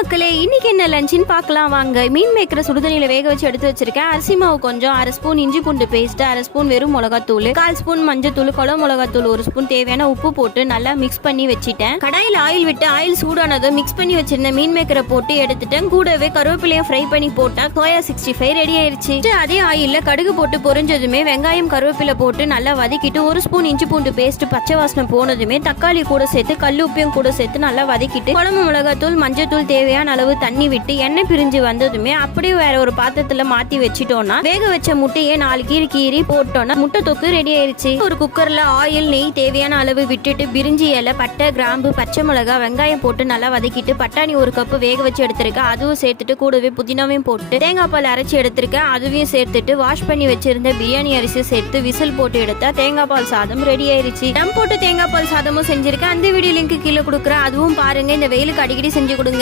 மக்களே, இன்னைக்கு என்ன லஞ்சுன்னு பார்க்கலாம் வாங்க. மீன் மேக்கரை சுடுதண்ணியில வேக வச்சு எடுத்து வச்சிருக்கேன். அரிசி மாவு கொஞ்சம், 1/2 ஸ்பூன் இஞ்சி பூண்டு பேஸ்ட், 1/2 ஸ்பூன் வெறும் மிளகாத்தூள், 1/4 ஸ்பூன் மஞ்சத்தூள், குழம்பு மிளகாத்தூள் 1 ஸ்பூன், தேவையான உப்பு போட்டு நல்லா மிக்ஸ் பண்ணி வச்சிட்டேன். கடாயில் ஆயில் விட்டு ஆயில் சூடானதும் மிக்ஸ் பண்ணி வச்சிருந்த மீன் மேக்கரை போட்டு எடுத்துட்டேன். கூடவே கருவேப்பிலையும் ஃப்ரை பண்ணி போட்டா சோயா 65 ரெடி ஆயிருச்சு. அதே ஆயில்ல கடுகு போட்டு பொரிஞ்சதுமே வெங்காயம் கருவேப்பிலை போட்டு நல்லா வதக்கிட்டு 1 ஸ்பூன் இஞ்சி பூண்டு பேஸ்ட் பச்சை வாசனை போனதுமே தக்காளி கூட சேர்த்து கல் உப்பையும் கூட சேர்த்து நல்லா வதக்கிட்டு குழம்பு மிளகாத்தூள் மஞ்சத்தூள் தேவையான அளவு தண்ணி விட்டு எண்ணெய் பிரிஞ்சு வந்ததுமே அப்படியே வேற ஒரு பாத்திரத்துல மாத்தி வச்சிட்டோம்னா வேக வச்ச முட்டையை 4 கீறி போட்டோம்னா முட்டை தொக்கு ரெடி ஆயிருச்சு. ஒரு குக்கர்ல ஆயில் நெய் தேவையான அளவு விட்டுட்டு பிரிஞ்சி இலை பட்டை கிராம்பு பச்சை மிளகாய் வெங்காயம் போட்டு நல்லா வதக்கிட்டு பட்டாணி 1 கப்பு வேக வச்சு எடுத்திருக்கேன். அதுவும் சேர்த்துட்டு கூடவே புதினாவையும் போட்டு தேங்காய் பால் அரைச்சி எடுத்திருக்கேன். அதுவையும் சேர்த்துட்டு வாஷ் பண்ணி வச்சிருந்த பிரியாணி அரிசி சேர்த்து விசில் போட்டு எடுத்தா தேங்காய் பால் சாதம் ரெடி ஆயிருச்சு. தம் போட்டு தேங்காய் பால் சாதமும் செஞ்சிருக்கேன். அந்த வீடியோ லிங்க் கீழே கொடுக்குறேன். அதுவும் பாருங்க. இந்த வெயிலுக்கு அடிக்கடி செஞ்சு கொடுங்க.